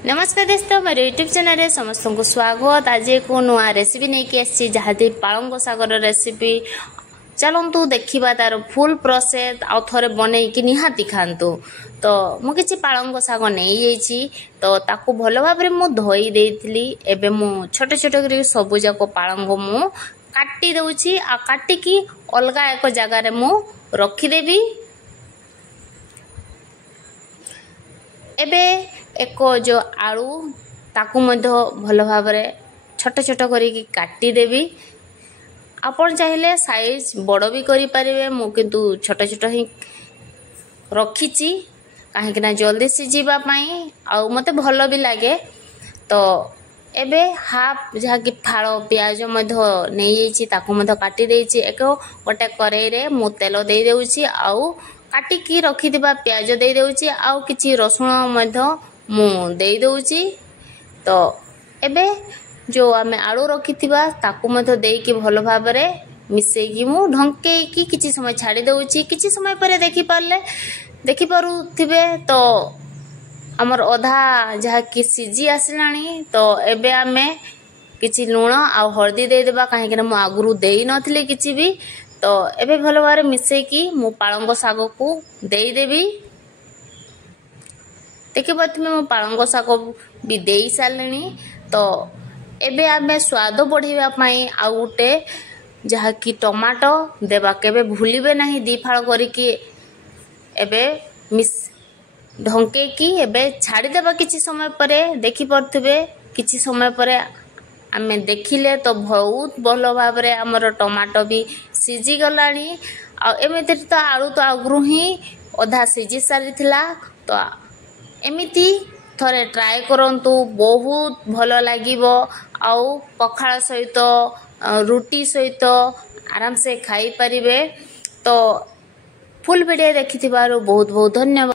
नमस्कार दोस्तों मेरे यूट्यूब चैनल रे समस्त को स्वागत। आज एक नुआ रेसिपी नहीं कि आसी जहाँ पालंग सागर रेसिपी चलतु देखा तार फुल प्रोसेस आउ थे बनई कि निहाती खातु। तो मुझे पालंग शाग नहीं तो ताकू भल भाव में धोई देती एवं मु छोट छोट कर सबू जाक पालंग मु काटी दउची आ काटिकी अलगा एक जगार मु रखीदेवी। एबे एक जो आलू ताकू भल भाव छोट छोट करी काटी देवी। आपण चाहिए साइज बड़ भी करि परिबे, मु किंतु छोट छोट ही रखीची कहीं जल्दी सीझा आउ मते भल भी लगे। तो एबे हाफ जहाँ कि फाड़ प्याज नहीं काटी देछि। एक गोटे कड़ाई रे मु तेल दे देउछि आउ काटिकी रखिथिबा प्याज दे देउछि आउ किछि रसुण मु दे देउछि। तो एबे जो आमे आलू रखिथिबा ताकू देकी भल भाव मिसेकी मु ढंकेकी किछि समय छाड़ी देउछि। किछि समय परे देखि पारुथिबे तो हमर अधा जहाँ कि सीझी आसलानी। तो एबे आमे किछि लूण आ हळदी दे देबा काहे कि मु आगुरु देई नथिले किछि भी। तो एबे भल भाव मिसेकी मु पालंग शाग को दे देबी। देखि पाथमे मु पालंग शाग भी देई सारलेनी। तो एबे आमे स्वाद बढ़ाइबा पई आ उटे जहाँ कि टमाटो देबा केबे भूलिबे नहीं। दी फाळ करिकी एबे मिस ढंके की एबे छाड़ी देबा। किछि समय परे देखि परथिबे किछि समय परे आमे देखिले तो बहुत भल भाव रे हमर टमाटो भी सीझी गलानी। आ एमिति तो आलू तो आगरु ही अधा सीझी सारिथिला। तो एमिति थरे ट्राए करंतु, बहुत भल लागिबो। आउ पखाळ सहित रुटी सहित आराम से खाई परिबे। तो फुल वीडियो देखिथिबारु बहुत बहुत धन्यवाद।